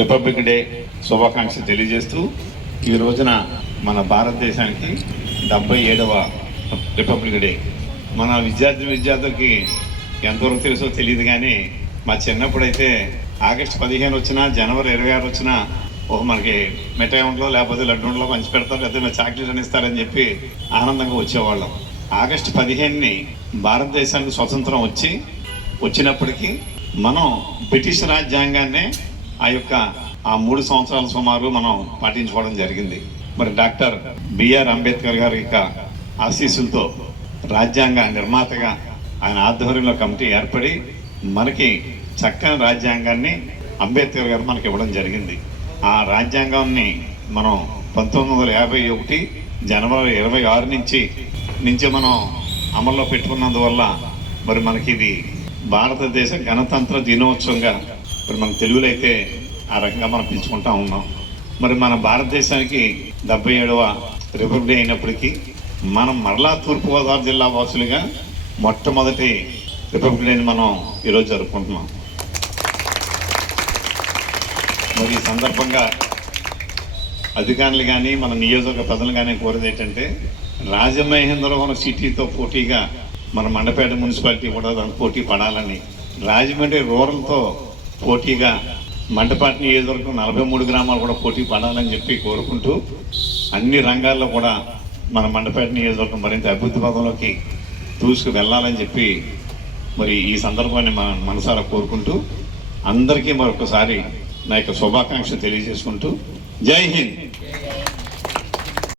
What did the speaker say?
Republic day శుభాకాంక్షలు తెలియజేస్తూ ఈ రోజున మన భారతదేశానికి 77వ రిపబ్లిక్ డే. మన విద్యార్థులకి ఎంతవరకు తెలుసో తెలియదు, కానీ మా చిన్నప్పుడైతే ఆగస్టు 15 వచ్చినా జనవరి 26 వచ్చినా మనకి మిఠాయిలో లేకపోతే లడ్డూలో పంచి పెడతారు, లేకపోతే చాక్లెట్ అని ఇస్తారని చెప్పి ఆనందంగా వచ్చేవాళ్ళం. ఆగస్టు 15ని భారతదేశానికి స్వతంత్రం వచ్చినప్పటికీ మనం బ్రిటిష్ రాజ్యాంగాన్నే ఆ 3 సంవత్సరాల సుమారు మనం పాటించుకోవడం జరిగింది. మరి డాక్టర్ బిఆర్ అంబేద్కర్ గారి ఆశీస్సులతో రాజ్యాంగ నిర్మాతగా ఆయన ఆధ్వర్యంలో కమిటీ ఏర్పడి మనకి చక్కని రాజ్యాంగాన్ని అంబేద్కర్ గారు మనకి ఇవ్వడం జరిగింది. ఆ రాజ్యాంగాన్ని మనం 1951 జనవరి 26 నుంచి మనం అమల్లో పెట్టుకున్నందువల్ల మరి మనకి ఇది భారతదేశ గణతంత్ర దినోత్సవంగా మరి మన తెలుగులో అయితే ఆ రకంగా మనం పిలుచుకుంటా ఉన్నాం. మరి మన భారతదేశానికి 77వ రిపబ్లిక్ డే అయినప్పటికీ మనం మరలా తూర్పుగోదావరి జిల్లా వాసులుగా మొట్టమొదటి రిపబ్లిక్ డేని మనం ఈరోజు జరుపుకుంటున్నాం. మరి ఈ సందర్భంగా అధికారులు కానీ మన నియోజకవర్గ ప్రజలు కానీ కోరేది ఏంటంటే, రాజమహేంద్రవరం సిటీతో పోటీగా మన మండపేట మున్సిపాలిటీ కూడా దానికి పోటీ పడాలని, రాజమండ్రి రూరల్తో పోటీగా మండపాటి నియోజకవర్గం 43 గ్రామాలు కూడా పోటీ పడాలని చెప్పి కోరుకుంటూ, అన్ని రంగాల్లో కూడా మన మండపేట నియోజకవర్గం మరింత అభివృద్ధి పదంలోకి దూసుకు వెళ్ళాలని చెప్పి మరి ఈ సందర్భాన్ని మనం మనసారా కోరుకుంటూ, అందరికీ మరొకసారి నా యొక్క శుభాకాంక్షలు తెలియజేసుకుంటూ, జై హింద్.